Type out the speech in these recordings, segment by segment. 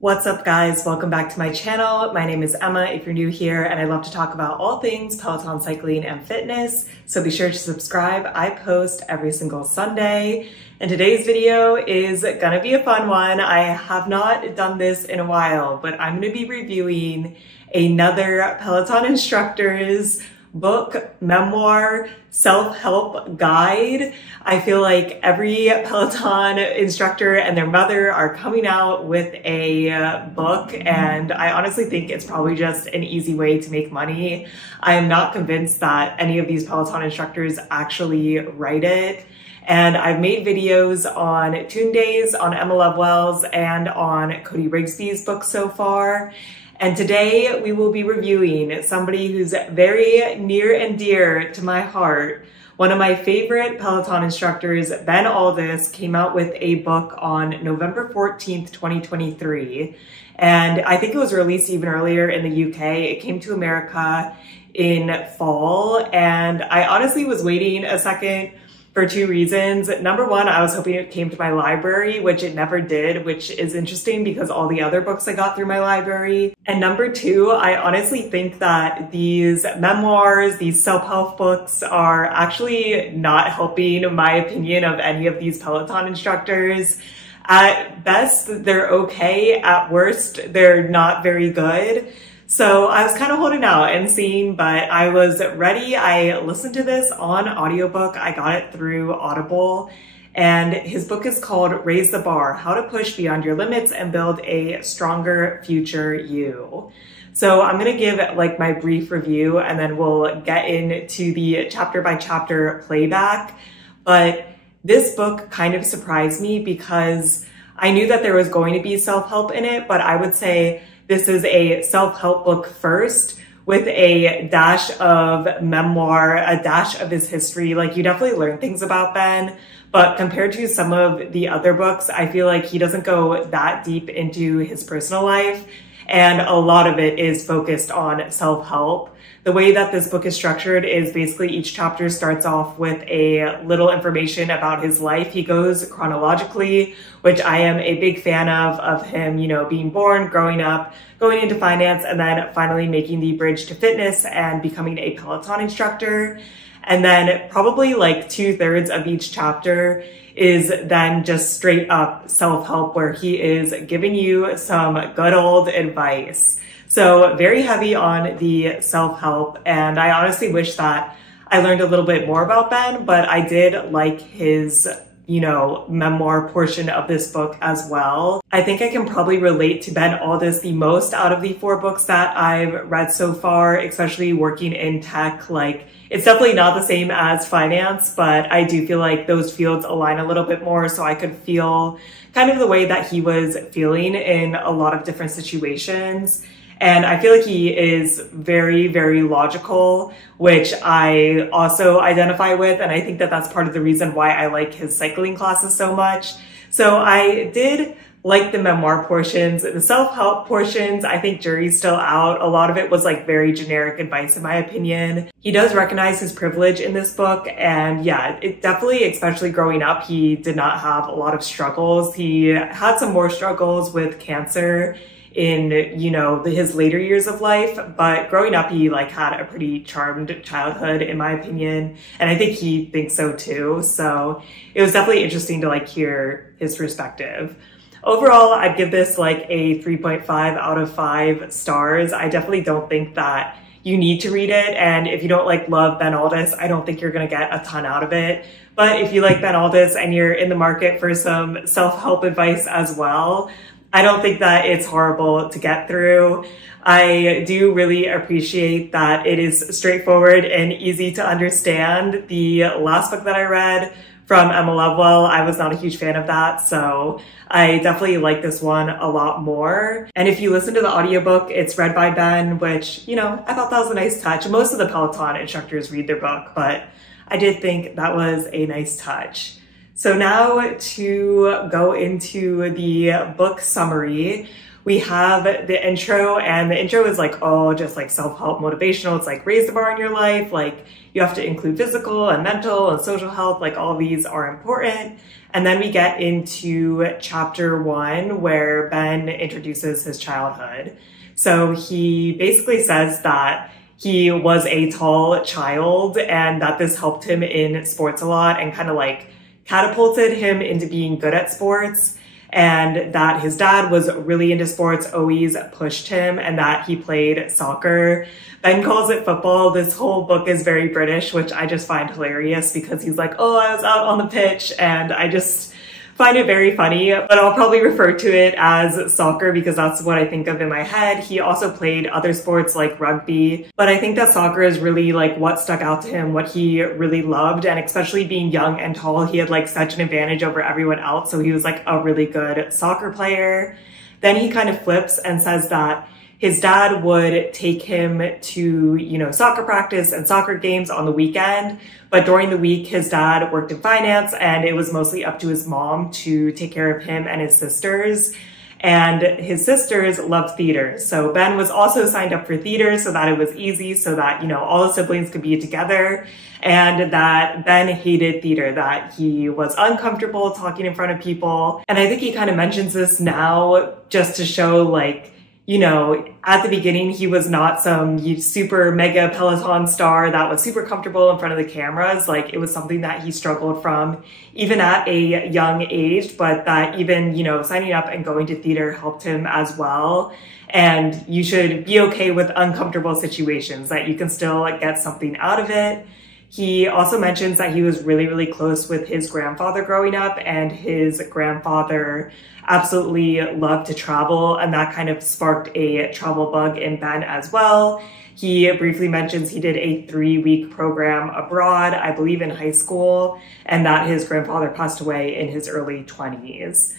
What's up guys, welcome back to my channel. My name is Emma if you're new here, and I love to talk about all things Peloton cycling and fitness, so be sure to subscribe. I post every single Sunday, and today's video is gonna be a fun one. I have not done this in a while, but I'm gonna be reviewing another Peloton instructor's book, memoir, self-help guide. I feel like every Peloton instructor and their mother are coming out with a book, and I honestly think it's probably just an easy way to make money. I am not convinced that any of these Peloton instructors actually write it. And I've made videos on Tune Days, on Emma Lovewell's, and on Cody Rigsby's book so far. And today we will be reviewing somebody who's very near and dear to my heart. One of my favorite Peloton instructors, Ben Alldis, came out with a book on November 14th, 2023. And I think it was released even earlier in the UK. It came to America in fall. And I honestly was waiting a second for two reasons. Number one, I was hoping it came to my library, which it never did, which is interesting because all the other books I got through my library. And number two, I honestly think that these memoirs, these self-help books are actually not helping my opinion of any of these Peloton instructors. At best, they're okay. At worst, they're not very good. So I was kind of holding out and seeing, but I was ready. I listened to this on audiobook. I got it through Audible, and his book is called Raise the Bar: How to Push Beyond Your Limits and Build a Stronger Future You. So I'm going to give like my brief review, and then we'll get into the chapter by chapter playback. But this book kind of surprised me because I knew that there was going to be self-help in it, but I would say this is a self-help book first with a dash of memoir, a dash of his history. Like, you definitely learn things about Ben, but compared to some of the other books, I feel like he doesn't go that deep into his personal life. And a lot of it is focused on self-help. The way that this book is structured is basically each chapter starts off with a little information about his life. He goes chronologically, which I am a big fan of him, you know, being born, growing up, going into finance, and then finally making the bridge to fitness and becoming a Peloton instructor. And then probably like 2/3 of each chapter is then just straight up self-help, where he is giving you some good old advice. So very heavy on the self-help, and I honestly wish that I learned a little bit more about Ben, but I did like his, you know, memoir portion of this book as well. I think I can probably relate to Ben Alldis the most out of the 4 books that I've read so far, especially working in tech. Like, it's definitely not the same as finance, but I do feel like those fields align a little bit more, so I could feel kind of the way that he was feeling in a lot of different situations. And I feel like he is very, very logical, which I also identify with. And I think that that's part of the reason why I like his cycling classes so much. So I did like the memoir portions. The self-help portions, I think jury's still out. A lot of it was like very generic advice in my opinion. He does recognize his privilege in this book. And yeah, it definitely, especially growing up, he did not have a lot of struggles. He had some more struggles with cancer in, you know, his later years of life, but growing up he like had a pretty charmed childhood in my opinion, and I think he thinks so too. So it was definitely interesting to like hear his perspective. Overall, I'd give this like a 3.5 out of 5 stars. I definitely don't think that you need to read it, and if you don't like love Ben Alldis, I don't think you're gonna get a ton out of it. But if you like Ben Alldis and you're in the market for some self-help advice as well, I don't think that it's horrible to get through. I do really appreciate that it is straightforward and easy to understand. The last book that I read from Emma Lovewell, I was not a huge fan of that, so I definitely like this one a lot more. And if you listen to the audiobook, it's read by Ben, which, you know, I thought that was a nice touch. Most of the Peloton instructors read their book, but I did think that was a nice touch. So now to go into the book summary, we have the intro, and the intro is like, oh, just like self-help motivational. It's like raise the bar in your life. Like, you have to include physical and mental and social health. Like, all these are important. And then we get into chapter 1 where Ben introduces his childhood. So he basically says that he was a tall child and that this helped him in sports a lot and kind of like catapulted him into being good at sports, and that his dad was really into sports, always pushed him, and that he played soccer. Ben calls it football. This whole book is very British, which I just find hilarious because he's like, oh, I was out on the pitch, and I just find it very funny, but I'll probably refer to it as soccer because that's what I think of in my head. He also played other sports like rugby, but I think that soccer is really like what stuck out to him, what he really loved, and especially being young and tall, he had like such an advantage over everyone else, so he was like a really good soccer player. Then he kind of flips and says that his dad would take him to, soccer practice and soccer games on the weekend. But during the week, his dad worked in finance and it was mostly up to his mom to take care of him and his sisters. And his sisters loved theater. So Ben was also signed up for theater so that it was easy, so that, all the siblings could be together. And that Ben hated theater, that he was uncomfortable talking in front of people. And I think he kind of mentions this now just to show like, at the beginning, he was not some super mega Peloton star that was super comfortable in front of the cameras. Like, it was something that he struggled from even at a young age, but that even, signing up and going to theater helped him as well. And you should be okay with uncomfortable situations, that you can still get something out of it. He also mentions that he was really, really close with his grandfather growing up, and his grandfather absolutely loved to travel, and that kind of sparked a travel bug in Ben as well. He briefly mentions he did a 3-week program abroad, I believe in high school, and that his grandfather passed away in his early 20s.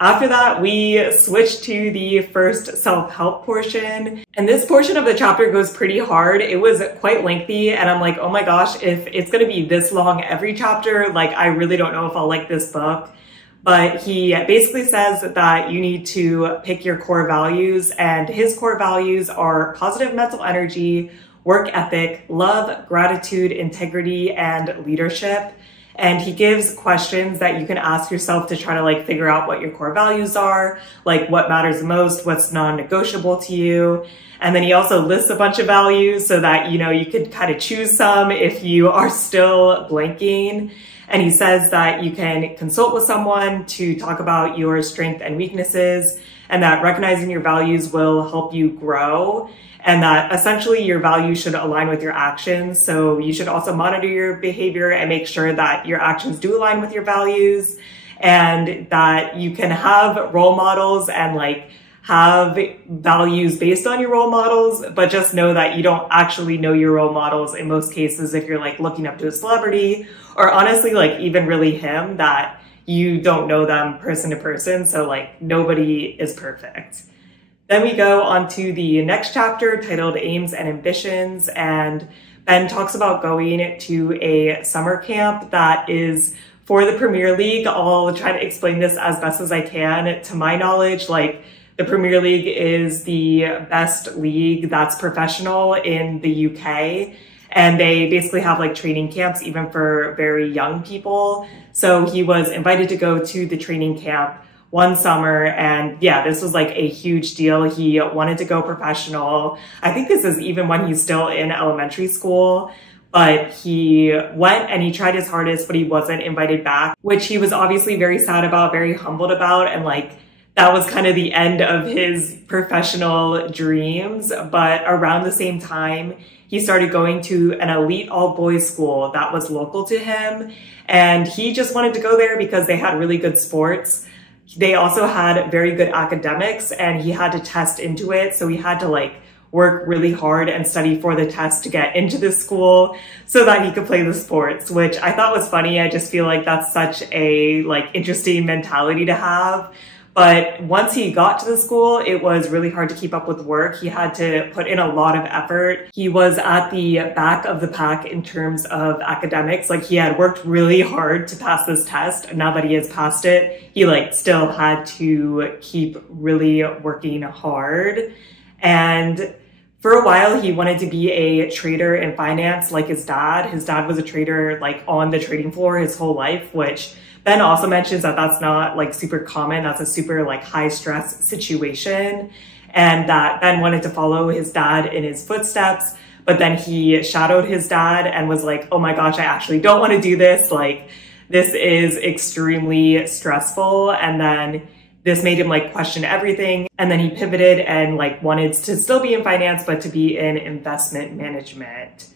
After that, we switch to the first self-help portion. And this portion of the chapter goes pretty hard. It was quite lengthy, and I'm like, oh my gosh, if it's gonna be this long every chapter, like I really don't know if I'll like this book. But he basically says that you need to pick your core values, and his core values are positive mental energy, work ethic, love, gratitude, integrity, and leadership. And he gives questions that you can ask yourself to try to like figure out what your core values are, like what matters the most, what's non-negotiable to you. And then he also lists a bunch of values so that, you could kind of choose some if you are still blanking. And he says that you can consult with someone to talk about your strengths and weaknesses, and that recognizing your values will help you grow, and that essentially your values should align with your actions. So you should also monitor your behavior and make sure that your actions do align with your values, and that you can have role models and like have values based on your role models, but just know that you don't actually know your role models in most cases if you're like looking up to a celebrity, or honestly like even really him, that you don't know them person to person. So like nobody is perfect. Then we go on to the next chapter titled Aims and Ambitions, and Ben talks about going to a summer camp that is for the Premier League. I'll try to explain this as best as I can. To my knowledge, like the Premier League is the best league that's professional in the UK. And they basically have like training camps even for very young people. So he was invited to go to the training camp one summer, and yeah, this was like a huge deal. He wanted to go professional. I think this is even when he's still in elementary school, but he went and he tried his hardest, but he wasn't invited back, which he was obviously very sad about, very humbled about, and like that was kind of the end of his professional dreams. But around the same time, he started going to an elite all-boys school that was local to him, and he just wanted to go there because they had really good sports. They also had very good academics, and he had to test into it. So he had to like work really hard and study for the test to get into this school so that he could play the sports, which I thought was funny. I just feel like that's such a like interesting mentality to have. But once he got to the school, it was really hard to keep up with work. He had to put in a lot of effort. He was at the back of the pack in terms of academics. Like he had worked really hard to pass this test. Now that he has passed it, he like still had to keep really working hard. And for a while, he wanted to be a trader in finance like his dad. His dad was a trader like on the trading floor his whole life, which Ben also mentions that that's not like super common. That's a super like high stress situation, and that Ben wanted to follow his dad in his footsteps, but then he shadowed his dad and was like, oh my gosh, I actually don't want to do this. Like, this is extremely stressful. And then this made him like question everything. And then he pivoted and like wanted to still be in finance, but to be in investment management.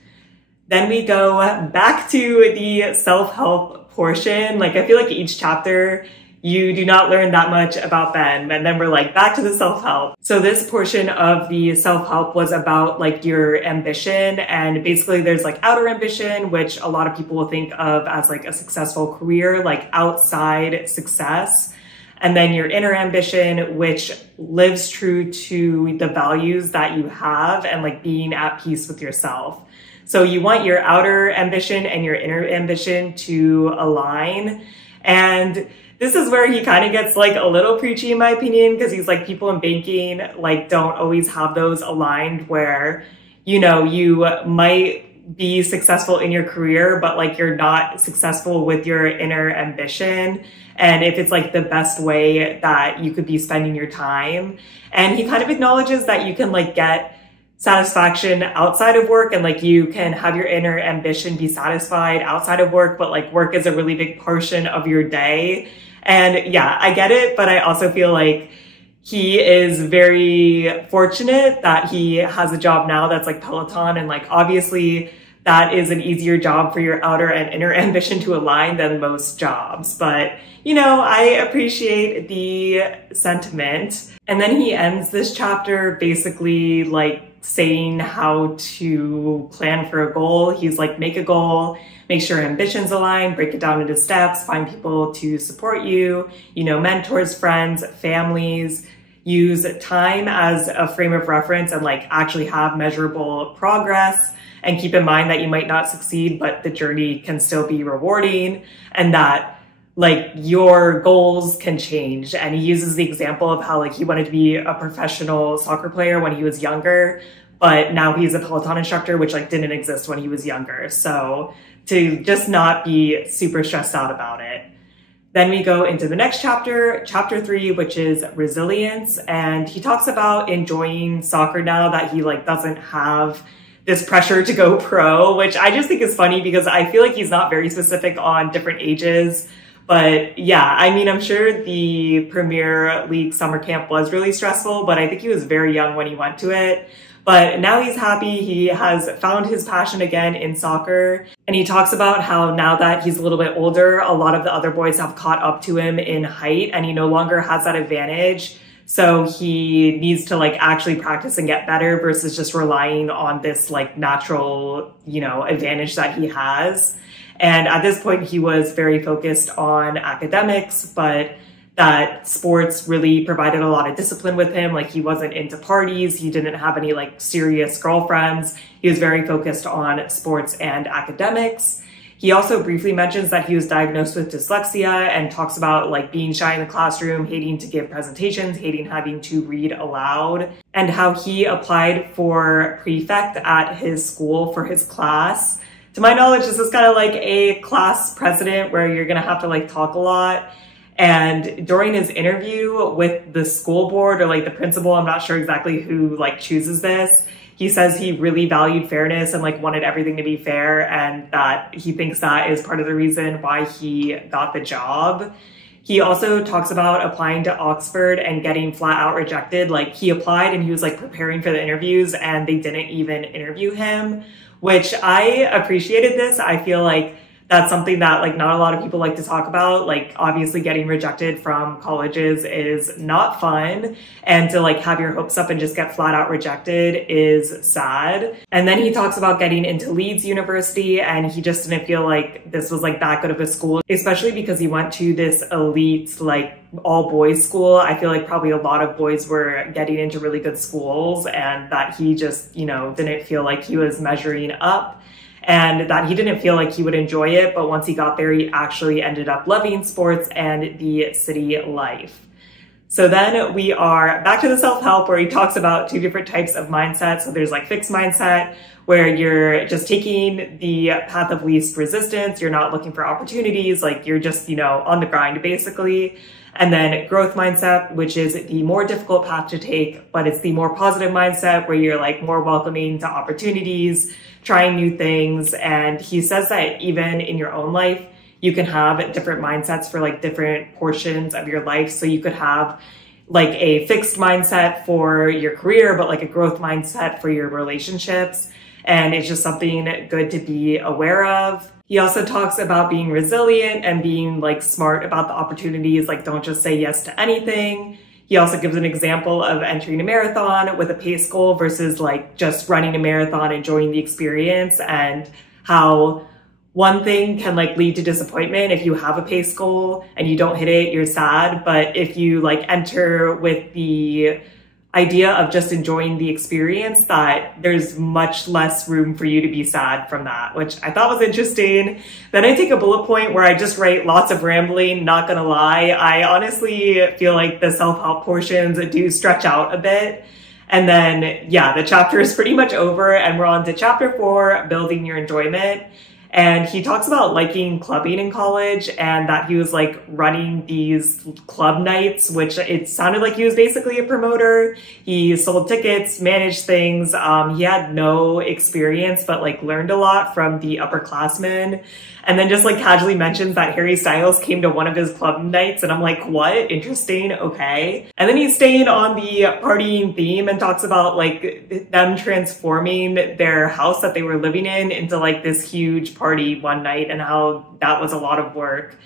Then we go back to the self-help portion. Like, I feel like each chapter, you do not learn that much about Ben, and then we're like back to the self-help. So this portion of the self-help was about like your ambition, and basically there's like outer ambition, which a lot of people will think of as like a successful career, like outside success. And then your inner ambition, which lives true to the values that you have and like being at peace with yourself. So you want your outer ambition and your inner ambition to align. And this is where he kind of gets like a little preachy in my opinion, because he's like, people in banking like don't always have those aligned, where, you know, you might be successful in your career, but like you're not successful with your inner ambition. And if it's like the best way that you could be spending your time. And he kind of acknowledges that you can like get satisfaction outside of work, and like you can have your inner ambition be satisfied outside of work, but like work is a really big portion of your day. And yeah, I get it, but I also feel like he is very fortunate that he has a job now that's like Peloton, and like obviously that is an easier job for your outer and inner ambition to align than most jobs. But, you know, I appreciate the sentiment. And then he ends this chapter basically like saying how to plan for a goal. He's like, make a goal, make sure ambitions align, break it down into steps, find people to support you, you know, mentors, friends, families, use time as a frame of reference and like actually have measurable progress. And keep in mind that you might not succeed, but the journey can still be rewarding, and that like your goals can change. And he uses the example of how like he wanted to be a professional soccer player when he was younger, but now he's a Peloton instructor, which like didn't exist when he was younger. So to just not be super stressed out about it. Then we go into the next chapter, chapter 3, which is resilience. And he talks about enjoying soccer now that he like doesn't have this pressure to go pro, which I just think is funny because I feel like he's not very specific on different ages. But yeah, I mean, I'm sure the Premier League summer camp was really stressful, but I think he was very young when he went to it. But now he's happy. He has found his passion again in soccer. And he talks about how now that he's a little bit older, a lot of the other boys have caught up to him in height, and he no longer has that advantage. So he needs to like actually practice and get better versus just relying on this like natural, you know, advantage that he has. And at this point, he was very focused on academics, but that sports really provided a lot of discipline with him. Like he wasn't into parties. He didn't have any like serious girlfriends. He was very focused on sports and academics. He also briefly mentions that he was diagnosed with dyslexia and talks about like being shy in the classroom, hating to give presentations, hating having to read aloud, and how he applied for prefect at his school for his class. To my knowledge, this is kind of like a class president where you're going to have to like talk a lot. And during his interview with the school board or like the principal, I'm not sure exactly who like chooses this, he says he really valued fairness and like wanted everything to be fair, and that he thinks that is part of the reason why he got the job. He also talks about applying to Oxford and getting flat out rejected. Like he applied and he was like preparing for the interviews and they didn't even interview him, which I appreciated this. I feel like that's something that like not a lot of people like to talk about. Like obviously getting rejected from colleges is not fun, and to like have your hopes up and just get flat out rejected is sad. And then he talks about getting into Leeds University, and he just didn't feel like this was like that good of a school, especially because he went to this elite like all boys school. I feel like probably a lot of boys were getting into really good schools, and that he just, you know, didn't feel like he was measuring up. And that he didn't feel like he would enjoy it, but once he got there, he actually ended up loving sports and the city life. So then we are back to the self-help where he talks about two different types of mindset. So there's like fixed mindset where you're just taking the path of least resistance. You're not looking for opportunities. Like you're just, on the grind basically. And then growth mindset, which is the more difficult path to take, but it's the more positive mindset where you're like more welcoming to opportunities, trying new things. And he says that even in your own life, you can have different mindsets for like different portions of your life. So you could have like a fixed mindset for your career, but like a growth mindset for your relationships. And it's just something good to be aware of. He also talks about being resilient and being like smart about the opportunities, like don't just say yes to anything. He also gives an example of entering a marathon with a pace goal versus like just running a marathon, enjoying the experience, and how one thing can like lead to disappointment. If you have a pace goal and you don't hit it, you're sad. But if you like enter with the idea of just enjoying the experience, that there's much less room for you to be sad from that, which I thought was interesting. Then I take a bullet point where I just write lots of rambling, not gonna lie. I honestly feel like the self-help portions do stretch out a bit. And then, yeah, the chapter is pretty much over and we're on to chapter 4, building your enjoyment. And he talks about liking clubbing in college and that he was like running these club nights, which it sounded like he was basically a promoter. He sold tickets, managed things. He had no experience, but like learned a lot from the upperclassmen. And then just like casually mentions that Harry Styles came to one of his club nights. And I'm like, what? Interesting. Okay. And then he's staying on the partying theme and talks about like them transforming their house that they were living in into like this huge party one night and how that was a lot of work.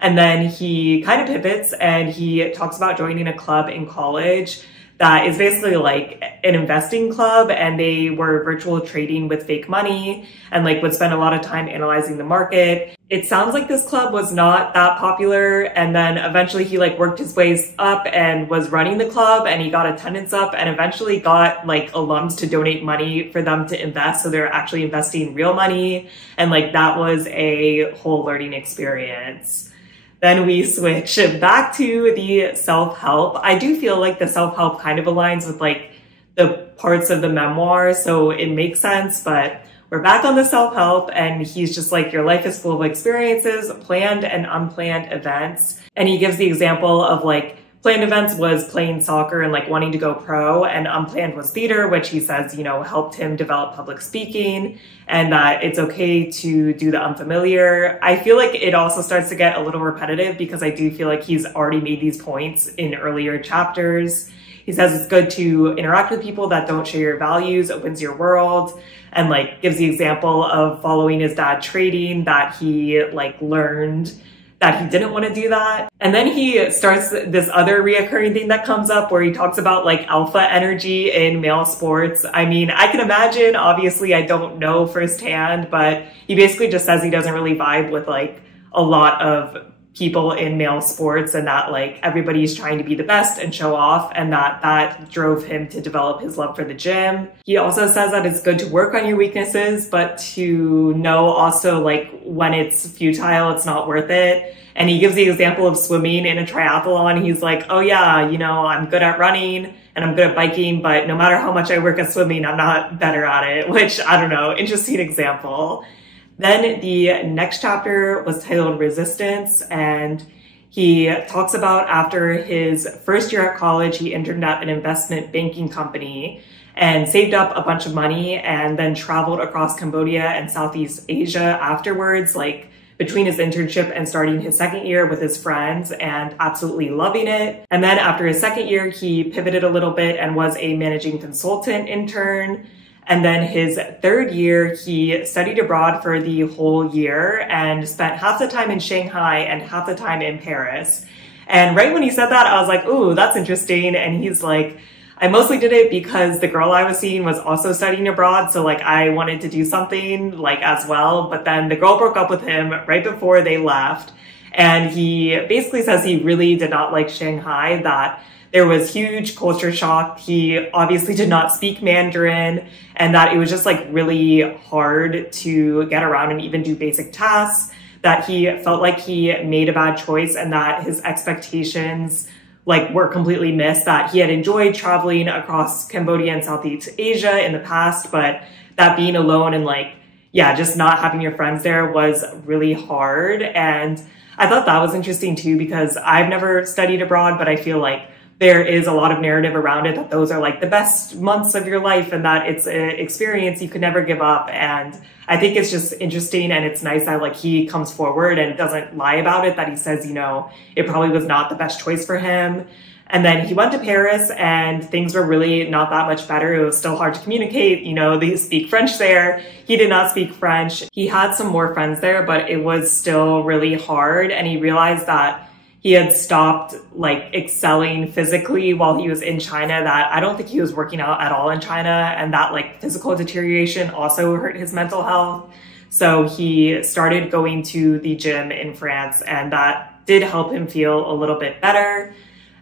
And then he kind of pivots and he talks about joining a club in college that is basically like an investing club, and they were virtual trading with fake money and like would spend a lot of time analyzing the market. It sounds like this club was not that popular, and then eventually he like worked his ways up and was running the club, and he got attendance up and eventually got like alums to donate money for them to invest. So they're actually investing real money, and like that was a whole learning experience. Then we switch back to the self-help. I do feel like the self-help kind of aligns with like the parts of the memoir, so it makes sense, but we're back on the self-help and he's just like, your life is full of experiences, planned and unplanned events. And he gives the example of like, planned events was playing soccer and like wanting to go pro, and unplanned was theater, which he says, helped him develop public speaking, and that it's okay to do the unfamiliar. I feel like it also starts to get a little repetitive because I do feel like he's already made these points in earlier chapters. He says it's good to interact with people that don't share your values, opens your world, and like gives the example of following his dad trading, that he like learned that he didn't want to do that. And then he starts this other reoccurring thing that comes up where he talks about like alpha energy in male sports. I mean, I can imagine, obviously I don't know firsthand, but he basically just says he doesn't really vibe with like a lot of people in male sports, and that like everybody's trying to be the best and show off, and that drove him to develop his love for the gym. He also says that it's good to work on your weaknesses, but to know also like when it's futile, it's not worth it. And he gives the example of swimming in a triathlon. He's like, oh yeah, I'm good at running and I'm good at biking, but no matter how much I work at swimming, I'm not better at it, which I don't know, interesting example. Then the next chapter was titled Resistance, and he talks about after his first year at college, he interned at an investment banking company and saved up a bunch of money and then traveled across Cambodia and Southeast Asia afterwards, like between his internship and starting his second year with his friends, and absolutely loving it. And then after his second year, he pivoted a little bit and was a managing consultant intern. And then his third year, he studied abroad for the whole year and spent half the time in Shanghai and half the time in Paris. And right when he said that, I was like, ooh, that's interesting. And he's like, I mostly did it because the girl I was seeing was also studying abroad. So like I wanted to do something like as well. But then the girl broke up with him right before they left. And he basically says he really did not like Shanghai, that there was huge culture shock. He obviously did not speak Mandarin, and that it was just like really hard to get around and even do basic tasks, that he felt like he made a bad choice and that his expectations like were completely missed, that he had enjoyed traveling across Cambodia and Southeast Asia in the past, but that being alone and like, yeah, just not having your friends there was really hard. And I thought that was interesting too, because I've never studied abroad, but I feel like there is a lot of narrative around it that those are like the best months of your life and that it's an experience you could never give up. And I think it's just interesting, and it's nice that like he comes forward and doesn't lie about it, that he says, you know, it probably was not the best choice for him. And then he went to Paris and things were really not that much better. It was still hard to communicate. You know, they speak French there. He did not speak French. He had some more friends there, but it was still really hard. And he realized that he had stopped like excelling physically while he was in China, that I don't think he was working out at all in China, and that like physical deterioration also hurt his mental health. So he started going to the gym in France, and that did help him feel a little bit better.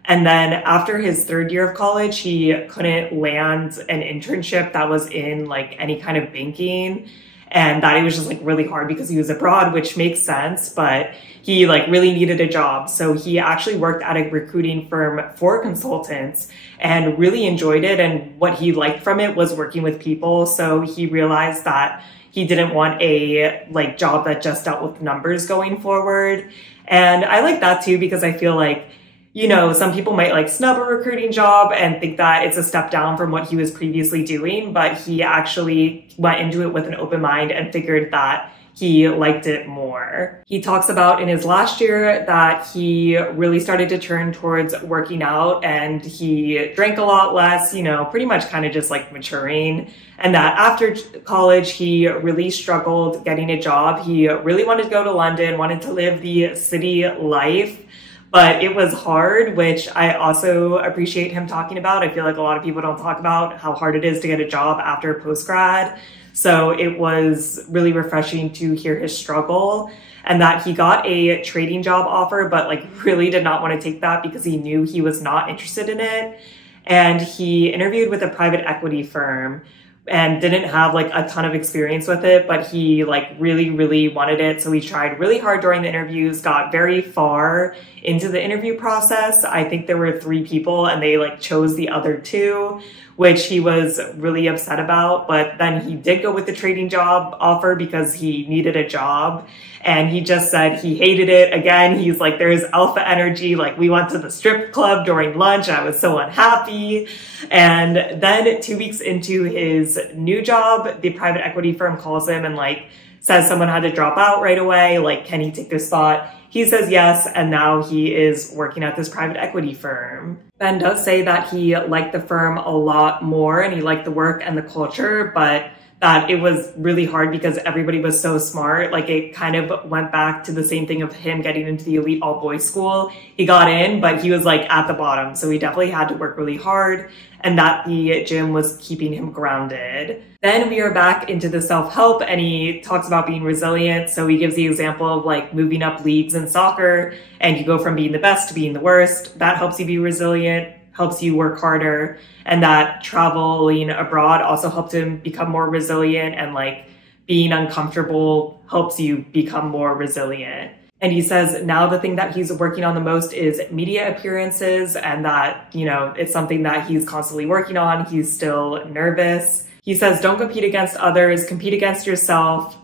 And then after his third year of college, he couldn't land an internship that was in like any kind of banking. And that it was just like really hard because he was abroad, which makes sense, but he like really needed a job. So he actually worked at a recruiting firm for consultants and really enjoyed it. And what he liked from it was working with people. So he realized that he didn't want a like job that just dealt with numbers going forward. And I like that too, because I feel like, you know, some people might like snub a recruiting job and think that it's a step down from what he was previously doing, but he actually went into it with an open mind and figured that he liked it more. He talks about in his last year that he really started to turn towards working out, and he drank a lot less, you know, pretty much kind of just like maturing. And that after college, he really struggled getting a job. He really wanted to go to London, wanted to live the city life. But it was hard, which I also appreciate him talking about. I feel like a lot of people don't talk about how hard it is to get a job after post-grad. So it was really refreshing to hear his struggle, and that he got a trading job offer, but like really did not want to take that because he knew he was not interested in it. And he interviewed with a private equity firm and didn't have like a ton of experience with it, but he like really wanted it. So he tried really hard during the interviews, got very far into the interview process. I think there were 3 people and they like chose the other 2, which he was really upset about. But then he did go with the trading job offer because he needed a job. And he just said he hated it. Again, he's like, there's alpha energy. Like, we went to the strip club during lunch. I was so unhappy. And then 2 weeks into his new job, the private equity firm calls him and like says someone had to drop out right away. Like, can he take their spot? He says yes, and now he is working at this private equity firm. Ben does say that he liked the firm a lot more and he liked the work and the culture, but that it was really hard because everybody was so smart. Like, it kind of went back to the same thing of him getting into the elite all boys school. He got in, but he was like at the bottom. So he definitely had to work really hard, and that the gym was keeping him grounded. Then we are back into the self-help, and he talks about being resilient. So he gives the example of like moving up leagues in soccer, and you go from being the best to being the worst. That helps you be resilient, helps you work harder. And that traveling abroad also helped him become more resilient, and like being uncomfortable helps you become more resilient. And he says now the thing that he's working on the most is media appearances, and that, you know, it's something that he's constantly working on. He's still nervous. He says, don't compete against others, compete against yourself.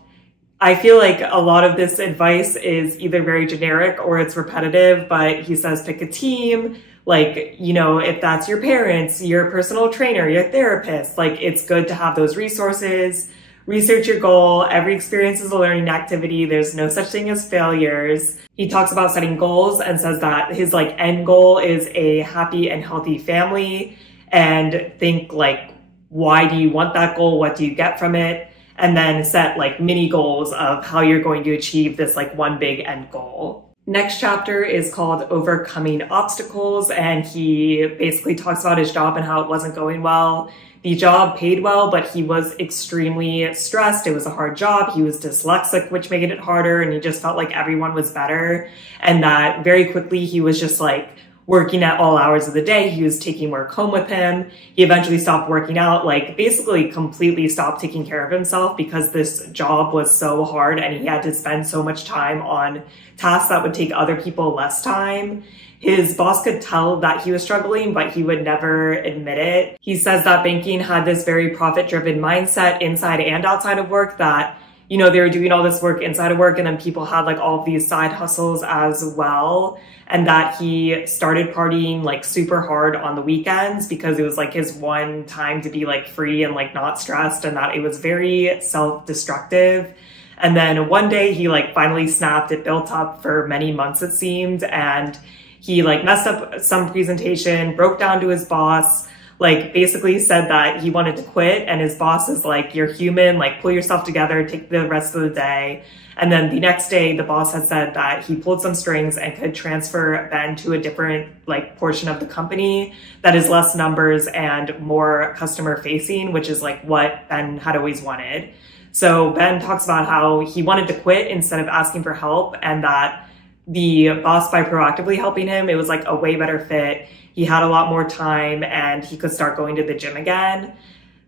I feel like a lot of this advice is either very generic or it's repetitive, but he says pick a team. Like, you know, if that's your parents, your personal trainer, your therapist, like, it's good to have those resources. Research your goal. Every experience is a learning activity. There's no such thing as failures. He talks about setting goals and says that his like end goal is a happy and healthy family, and think like, why do you want that goal? What do you get from it? And then set like mini goals of how you're going to achieve this like one big end goal. Next chapter is called Overcoming Obstacles, and he basically talks about his job and how it wasn't going well. The job paid well, but he was extremely stressed. It was a hard job. He was dyslexic, which made it harder, and he just felt like everyone was better. And that very quickly he was just like working at all hours of the day. He was taking work home with him. He eventually stopped working out, like basically completely stopped taking care of himself because this job was so hard and he had to spend so much time on tasks that would take other people less time. His boss could tell that he was struggling, but he would never admit it. He says that banking had this very profit-driven mindset inside and outside of work, that, you know, they were doing all this work inside of work and then people had like all of these side hustles as well. And that he started partying like super hard on the weekends because it was like his one time to be like free and like not stressed, and that it was very self-destructive. And then one day he like finally snapped. It built up for many months, it seemed, and he like messed up some presentation, broke down to his boss, like basically said that he wanted to quit. And his boss is like, you're human, like pull yourself together, take the rest of the day. And then the next day, the boss had said that he pulled some strings and could transfer Ben to a different like portion of the company that is less numbers and more customer facing, which is like what Ben had always wanted. So Ben talks about how he wanted to quit instead of asking for help, and that the boss, by proactively helping him, it was like a way better fit. He had a lot more time and he could start going to the gym again.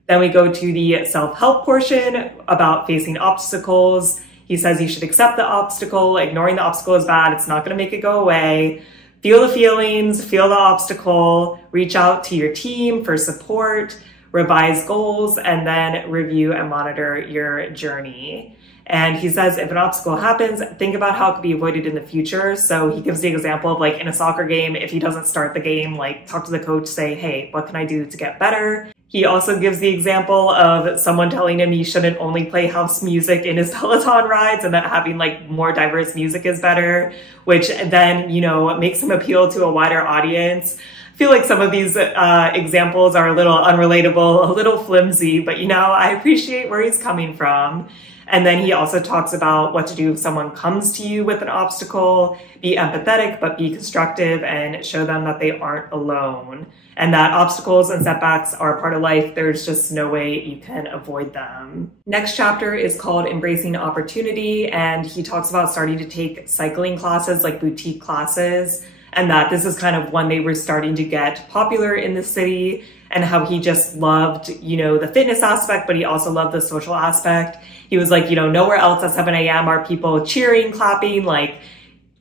Then we go to the self-help portion about facing obstacles. He says you should accept the obstacle. Ignoring the obstacle is bad. It's not going to make it go away. Feel the feelings, feel the obstacle, reach out to your team for support, revise goals, and then review and monitor your journey. And he says if an obstacle happens, think about how it could be avoided in the future. So he gives the example of like in a soccer game, if he doesn't start the game, like talk to the coach, say, hey, what can I do to get better? He also gives the example of someone telling him he shouldn't only play house music in his Peloton rides, and that having like more diverse music is better, which then, you know, makes him appeal to a wider audience. I feel like some of these examples are a little unrelatable, a little flimsy, but you know, I appreciate where he's coming from. And then he also talks about what to do if someone comes to you with an obstacle. Be empathetic, but be constructive and show them that they aren't alone. And that obstacles and setbacks are a part of life. There's just no way you can avoid them. Next chapter is called Embracing Opportunity. And he talks about starting to take cycling classes, like boutique classes, and that this is kind of when they were starting to get popular in the city, and how he just loved, you know, the fitness aspect, but he also loved the social aspect. He was like, you know, nowhere else at 7 a.m. are people cheering, clapping, like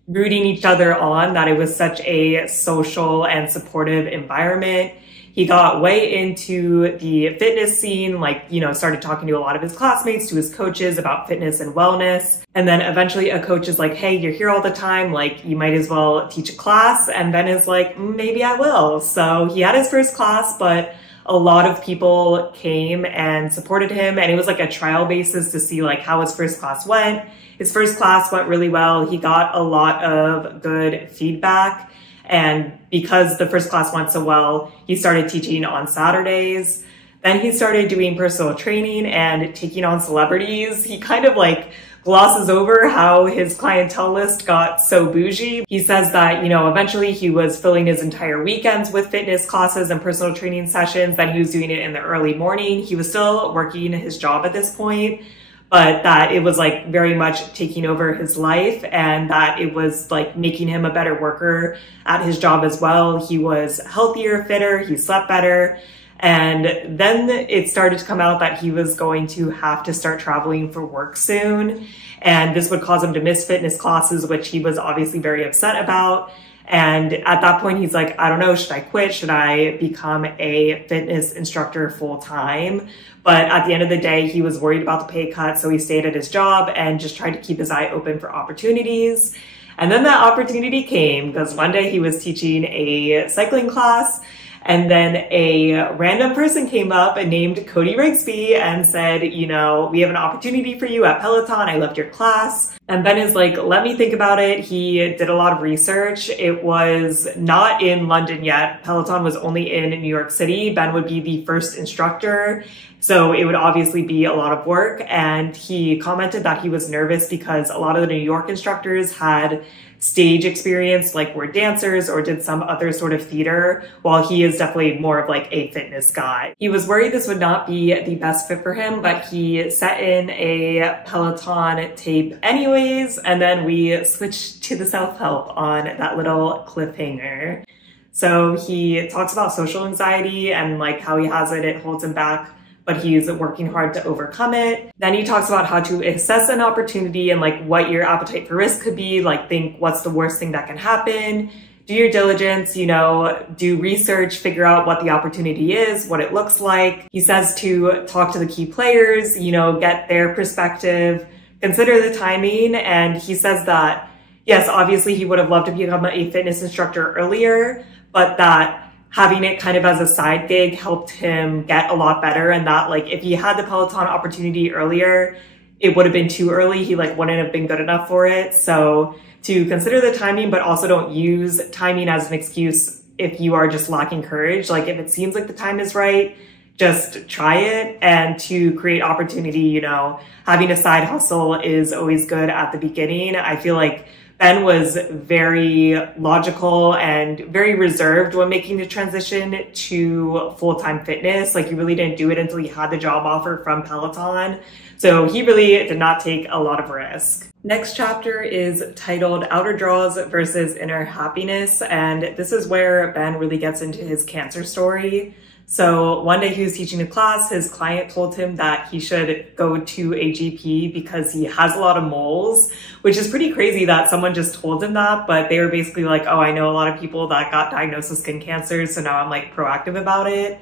rooting each other on, that it was such a social and supportive environment. He got way into the fitness scene, like, you know, started talking to a lot of his classmates, to his coaches about fitness and wellness. And then eventually a coach is like, hey, you're here all the time, like you might as well teach a class. And Ben is like, maybe I will. So he had his first class, but a lot of people came and supported him. And it was like a trial basis to see like how his first class went. His first class went really well. He got a lot of good feedback. And because the first class went so well, he started teaching on Saturdays. Then he started doing personal training and taking on celebrities. He kind of like glosses over how his clientele list got so bougie. He says that, you know, eventually he was filling his entire weekends with fitness classes and personal training sessions. Then he was doing it in the early morning. He was still working his job at this point, but that it was like very much taking over his life, and that it was like making him a better worker at his job as well. He was healthier, fitter, he slept better. And then it started to come out that he was going to have to start traveling for work soon. And this would cause him to miss fitness classes, which he was obviously very upset about. And at that point, he's like, I don't know, should I quit? Should I become a fitness instructor full time? But at the end of the day, he was worried about the pay cut. So he stayed at his job and just tried to keep his eye open for opportunities. And then that opportunity came because one day he was teaching a cycling class, and then a random person came up and named Cody Rigsby and said, you know, we have an opportunity for you at Peloton. I loved your class. And Ben is like, let me think about it. He did a lot of research. It was not in London yet. Peloton was only in New York City. Ben would be the first instructor, so it would obviously be a lot of work. And he commented that he was nervous because a lot of the New York instructors had stage experience, like were dancers or did some other sort of theater, while he is definitely more of like a fitness guy. He was worried this would not be the best fit for him, but he set in a Peloton tape anyways, and then we switched to the self-help on that little cliffhanger. So he talks about social anxiety and like how he has it holds him back, but he's working hard to overcome it. Then he talks about how to assess an opportunity and like what your appetite for risk could be, like think what's the worst thing that can happen, do your diligence, do research, figure out what the opportunity is, what it looks like. He says to talk to the key players, get their perspective, consider the timing. And he says that, yes, obviously he would have loved to become a fitness instructor earlier, but that having it kind of as a side gig helped him get a lot better. And that like, if he had the Peloton opportunity earlier, it would have been too early. He like wouldn't have been good enough for it. So to consider the timing, but also don't use timing as an excuse if you are just lacking courage. Like if it seems like the time is right, just try it. And to create opportunity, having a side hustle is always good at the beginning. I feel like Ben was very logical and very reserved when making the transition to full-time fitness. Like he really didn't do it until he had the job offer from Peloton. So he really did not take a lot of risk. Next chapter is titled Outer Draws versus Inner Happiness. And this is where Ben really gets into his cancer story. So one day he was teaching a class, his client told him that he should go to a GP because he has a lot of moles, which is pretty crazy that someone just told him that, but they were basically like, oh, I know a lot of people that got diagnosed with skin cancer, so now I'm like proactive about it.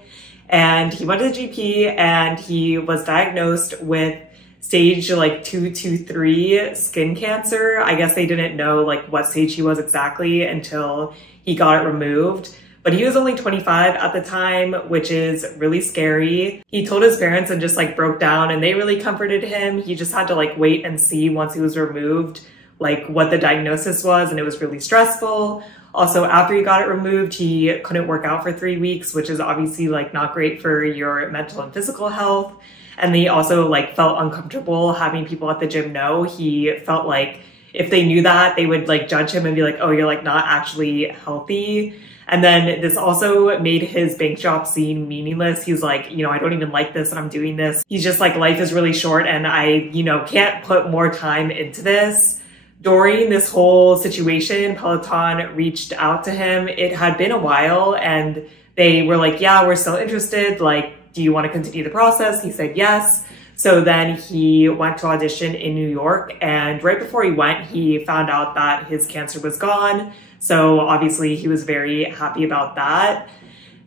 And he went to the GP and he was diagnosed with stage like 2 to 3 skin cancer. I guess they didn't know like what stage he was exactly until he got it removed. But he was only 25 at the time, which is really scary. He told his parents and just like broke down and they really comforted him. He just had to like wait and see once he was removed, like what the diagnosis was. And it was really stressful. Also, after he got it removed, he couldn't work out for 3 weeks, which is obviously like not great for your mental and physical health. And he also like felt uncomfortable having people at the gym know. He felt like if they knew that, they would like judge him and be like, oh, you're like not actually healthy. And then this also made his bank job seem meaningless. He's like, I don't even like this and I'm doing this. He's just like, life is really short and I, can't put more time into this. During this whole situation, Peloton reached out to him. It had been a while and they were like, yeah, we're still interested. Like, do you want to continue the process? He said yes. So then he went to audition in New York, and right before he went, he found out that his cancer was gone. So obviously he was very happy about that.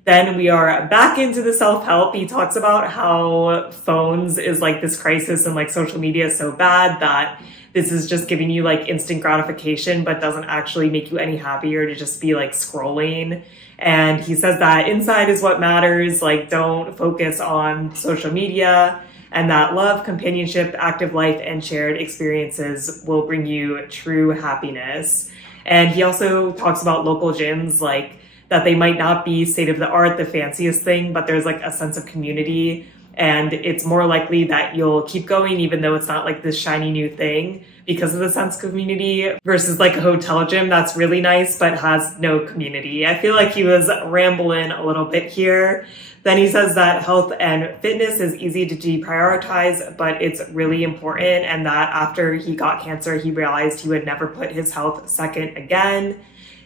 Then we are back into the self-help. He talks about how phones is like this crisis and like social media is so bad that this is just giving you like instant gratification, but doesn't actually make you any happier to just be like scrolling. And he says that inside is what matters. Like don't focus on social media, and that love, companionship, active life, and shared experiences will bring you true happiness. And he also talks about local gyms, like that they might not be state of the art, the fanciest thing, but there's like a sense of community. And it's more likely that you'll keep going even though it's not like this shiny new thing because of the sense of community versus like a hotel gym that's really nice but has no community. I feel like he was rambling a little bit here. Then he says that health and fitness is easy to deprioritize, but it's really important, and that after he got cancer, he realized he would never put his health second again.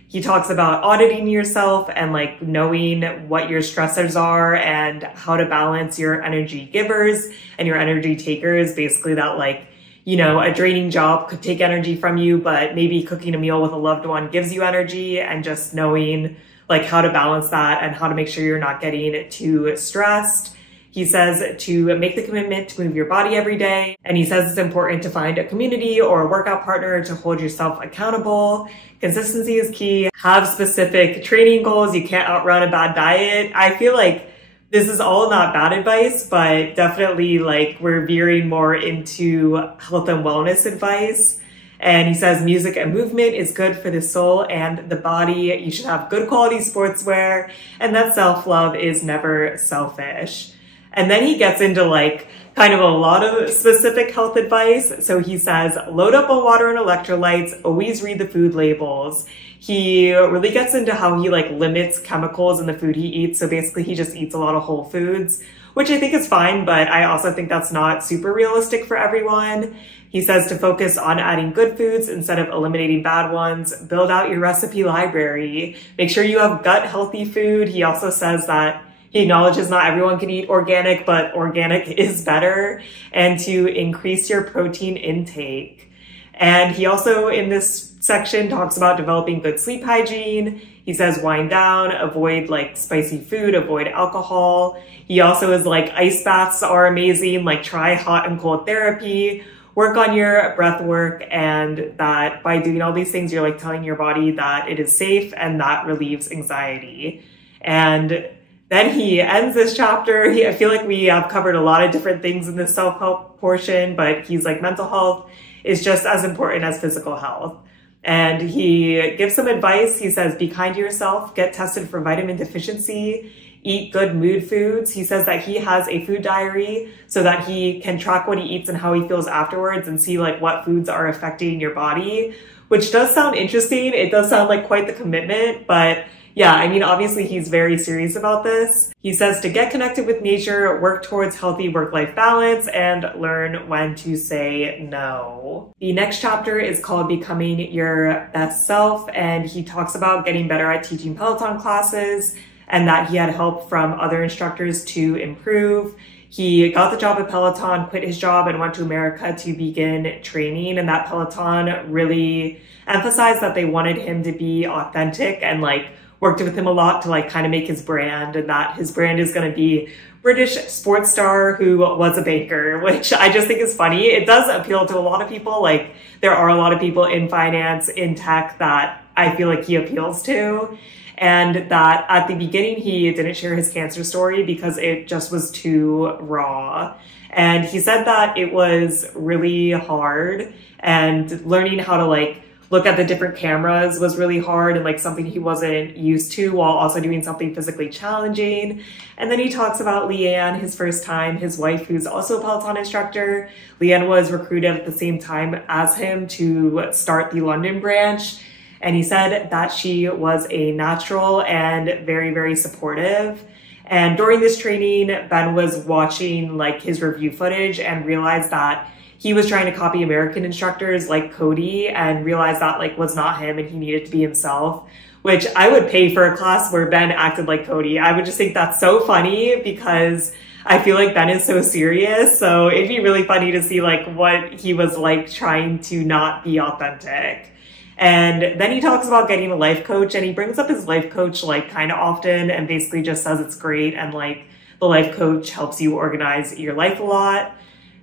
He talks about auditing yourself and like knowing what your stressors are and how to balance your energy givers and your energy takers. Basically that like, a draining job could take energy from you, but maybe cooking a meal with a loved one gives you energy, and just knowing like how to balance that and how to make sure you're not getting too stressed. He says to make the commitment to move your body every day. And he says it's important to find a community or a workout partner to hold yourself accountable. Consistency is key. Have specific training goals. You can't outrun a bad diet. I feel like this is all not bad advice, but definitely like we're veering more into health and wellness advice. And he says music and movement is good for the soul and the body. You should have good quality sportswear, and that self-love is never selfish. And then he gets into like kind of a lot of specific health advice. So he says, load up on water and electrolytes, always read the food labels. He really gets into how he like limits chemicals in the food he eats. So basically he just eats a lot of whole foods, which I think is fine, but I also think that's not super realistic for everyone. He says to focus on adding good foods instead of eliminating bad ones. Build out your recipe library. Make sure you have gut healthy food. He also says that he acknowledges not everyone can eat organic, but organic is better, and to increase your protein intake. And he also, in this section, talks about developing good sleep hygiene. He says wind down, avoid like spicy food, avoid alcohol. He also is like ice baths are amazing, like try hot and cold therapy, work on your breath work, and that by doing all these things, you're like telling your body that it is safe and that relieves anxiety. And then he ends this chapter. I feel like we have covered a lot of different things in this self-help portion, but he's like mental health is just as important as physical health. And he gives some advice. He says, be kind to yourself, get tested for vitamin deficiency, eat good mood foods. He says that he has a food diary so that he can track what he eats and how he feels afterwards and see like what foods are affecting your body, which does sound interesting. It does sound like quite the commitment, but yeah, I mean, obviously he's very serious about this. He says to get connected with nature, work towards healthy work-life balance, and learn when to say no. The next chapter is called Becoming Your Best Self, and he talks about getting better at teaching Peloton classes and that he had help from other instructors to improve. He got the job at Peloton, quit his job, and went to America to begin training, and that Peloton really emphasized that they wanted him to be authentic and like worked with him a lot to like kind of make his brand, and that his brand is going to be British sports star who was a banker, which I just think is funny. It does appeal to a lot of people. Like there are a lot of people in finance, in tech that I feel like he appeals to. And that at the beginning, he didn't share his cancer story because it just was too raw. And he said that it was really hard, and learning how to like look at the different cameras was really hard and like something he wasn't used to while also doing something physically challenging. And then he talks about Leanne, his first time, his wife, who's also a Peloton instructor. Leanne was recruited at the same time as him to start the London branch. And he said that she was a natural and very, very supportive. And during this training, Ben was watching like his review footage and realized that he was trying to copy American instructors like Cody, and realized that like was not him and he needed to be himself, which I would pay for a class where Ben acted like Cody. I would just think that's so funny because I feel like Ben is so serious. So it'd be really funny to see like what he was like trying to not be authentic. And then he talks about getting a life coach, and he brings up his life coach like kind of often and basically just says it's great. And like the life coach helps you organize your life a lot.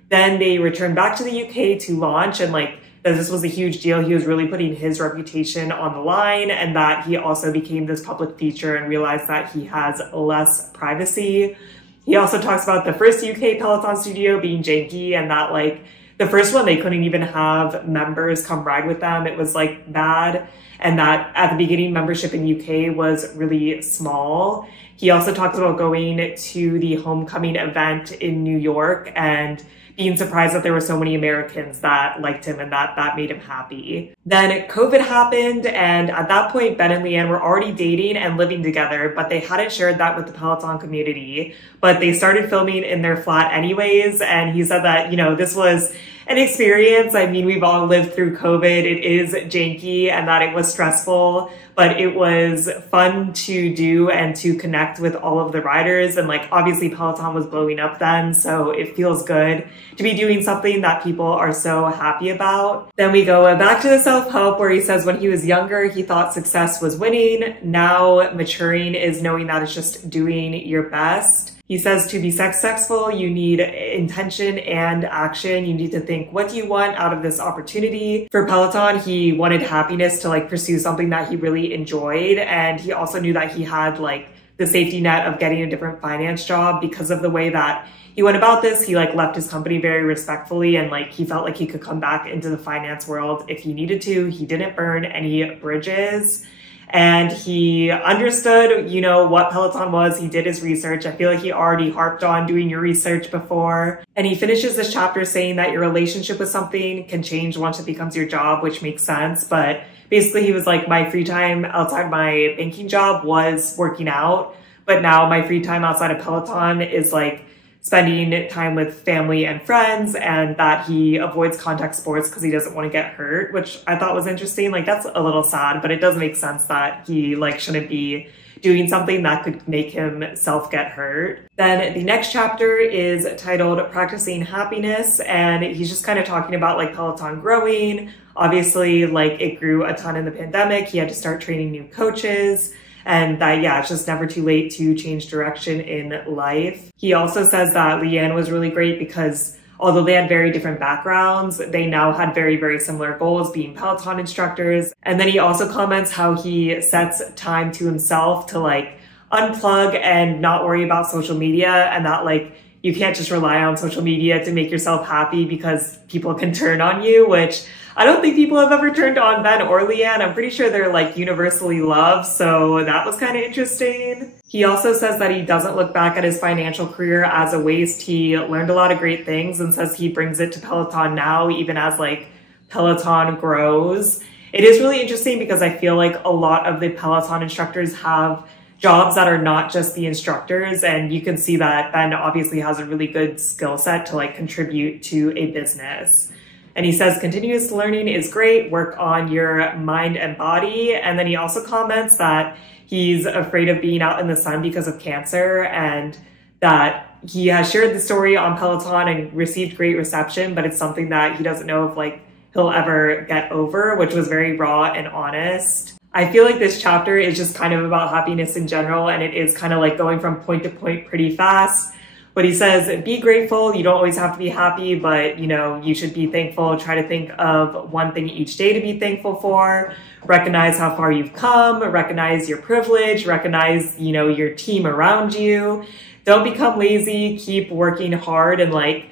Then they returned back to the UK to launch, and like that this was a huge deal. He was really putting his reputation on the line, and that he also became this public feature and realized that he has less privacy. He also talks about the first UK Peloton studio being janky, and that like the first one, they couldn't even have members come ride with them. It was like bad. And that at the beginning, membership in UK was really small. He also talks about going to the homecoming event in New York and being surprised that there were so many Americans that liked him, and that made him happy. Then COVID happened, and at that point, Ben and Leanne were already dating and living together, but they hadn't shared that with the Peloton community. But they started filming in their flat anyways, and he said that, you know, this was an experience. I mean, we've all lived through COVID. It is janky, and that it was stressful, but it was fun to do and to connect with all of the riders. And like, obviously Peloton was blowing up then, so it feels good to be doing something that people are so happy about. Then we go back to the self-help where he says when he was younger, he thought success was winning. Now maturing is knowing that it's just doing your best. He says to be successful, you need intention and action. You need to think, what do you want out of this opportunity? For Peloton, he wanted happiness to like pursue something that he really enjoyed. And he also knew that he had like the safety net of getting a different finance job because of the way that he went about this. He like left his company very respectfully, and like he felt like he could come back into the finance world if he needed to. He didn't burn any bridges. and he understood, you know, what Peloton was. He did his research. I feel like he already harped on doing your research before. And he finishes this chapter saying that your relationship with something can change once it becomes your job, which makes sense. But basically he was like, my free time outside my banking job was working out, but now my free time outside of Peloton is like spending time with family and friends, and that he avoids contact sports because he doesn't want to get hurt, which I thought was interesting. Like, that's a little sad, but it does make sense that he like shouldn't be doing something that could make himself get hurt. Then the next chapter is titled Practicing Happiness, and he's just kind of talking about like Peloton growing. Obviously, like it grew a ton in the pandemic. He had to start training new coaches, and that, yeah, it's just never too late to change direction in life. He also says that Leanne was really great because although they had very different backgrounds, they now had very, very similar goals, being Peloton instructors. And then he also comments how he sets time to himself to like unplug and not worry about social media, and that like you can't just rely on social media to make yourself happy because people can turn on you, which I don't think people have ever turned on Ben or Leanne. I'm pretty sure they're like universally loved, so that was kind of interesting. He also says that he doesn't look back at his financial career as a waste. He learned a lot of great things and says he brings it to Peloton now, even as like Peloton grows. It is really interesting because I feel like a lot of the Peloton instructors have jobs that are not just the instructors, and you can see that Ben obviously has a really good skill set to like contribute to a business. And he says continuous learning is great, work on your mind and body. And then he also comments that he's afraid of being out in the sun because of cancer, and that he has shared the story on Peloton and received great reception, but it's something that he doesn't know if like he'll ever get over, which was very raw and honest. I feel like this chapter is just kind of about happiness in general, and it is kind of like going from point to point pretty fast. But he says, be grateful. You don't always have to be happy, but you know, you should be thankful. Try to think of one thing each day to be thankful for. Recognize how far you've come, recognize your privilege, recognize, you know, your team around you. Don't become lazy, keep working hard, and like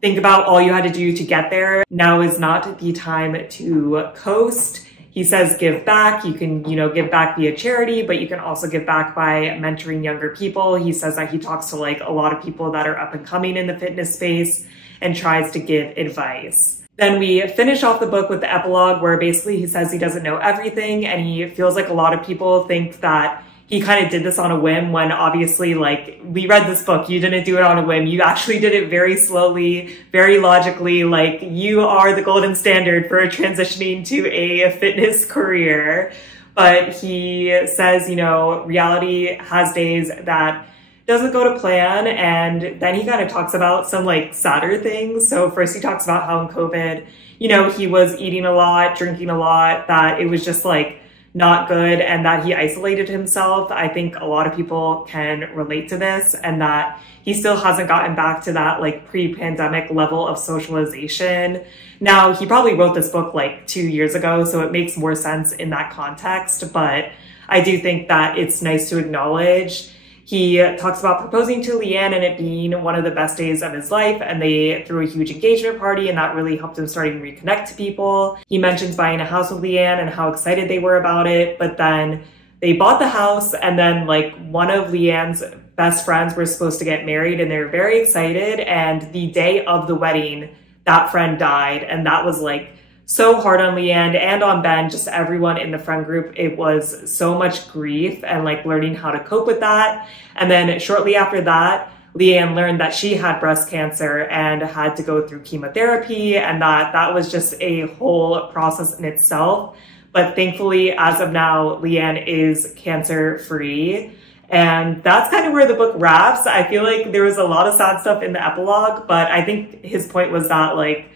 think about all you had to do to get there. Now is not the time to coast. He says give back. You can, you know, give back via charity, but you can also give back by mentoring younger people. He says that he talks to like a lot of people that are up and coming in the fitness space and tries to give advice. Then we finish off the book with the epilogue where basically he says he doesn't know everything, and he feels like a lot of people think that he kind of did this on a whim, when obviously, like, we read this book, you didn't do it on a whim. You actually did it very slowly, very logically. Like, you are the golden standard for transitioning to a fitness career. But he says, you know, reality has days that doesn't go to plan. And then he kind of talks about some like sadder things. So first he talks about how in COVID, you know, he was eating a lot, drinking a lot, that it was just like not good, and that he isolated himself. I think a lot of people can relate to this, and that he still hasn't gotten back to that like pre-pandemic level of socialization. Now, he probably wrote this book like 2 years ago, so it makes more sense in that context, but I do think that it's nice to acknowledge. He talks about proposing to Leanne and it being one of the best days of his life, and they threw a huge engagement party, and that really helped him starting to reconnect to people. He mentions buying a house with Leanne and how excited they were about it, but then they bought the house, and then like one of Leanne's best friends were supposed to get married, and they were very excited, and the day of the wedding, that friend died, and that was like so hard on Leanne and on Ben, just everyone in the friend group. It was so much grief and like learning how to cope with that. And then shortly after that, Leanne learned that she had breast cancer and had to go through chemotherapy, and that was just a whole process in itself. But thankfully, as of now, Leanne is cancer free. And that's kind of where the book wraps. I feel like there was a lot of sad stuff in the epilogue, but I think his point was that like,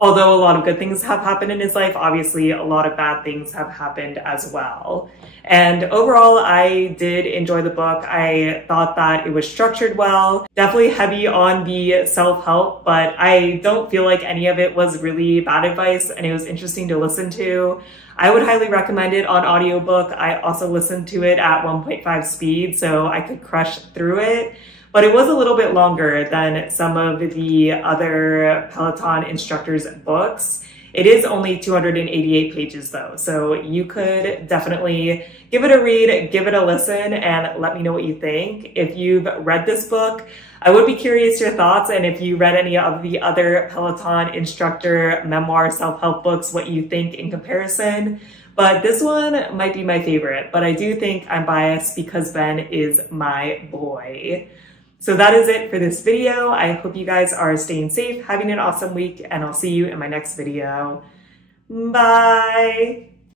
although a lot of good things have happened in his life, obviously a lot of bad things have happened as well. And overall, I did enjoy the book. I thought that it was structured well, definitely heavy on the self-help, but I don't feel like any of it was really bad advice, and it was interesting to listen to. I would highly recommend it on audiobook. I also listened to it at 1.5 speed, so I could crush through it. But it was a little bit longer than some of the other Peloton instructors' books. It is only 288 pages though, so you could definitely give it a read, give it a listen, and let me know what you think. If you've read this book, I would be curious your thoughts, and if you read any of the other Peloton instructor memoir self-help books, what you think in comparison. But this one might be my favorite, but I do think I'm biased because Ben is my boy. So that is it for this video. I hope you guys are staying safe, having an awesome week, and I'll see you in my next video. Bye!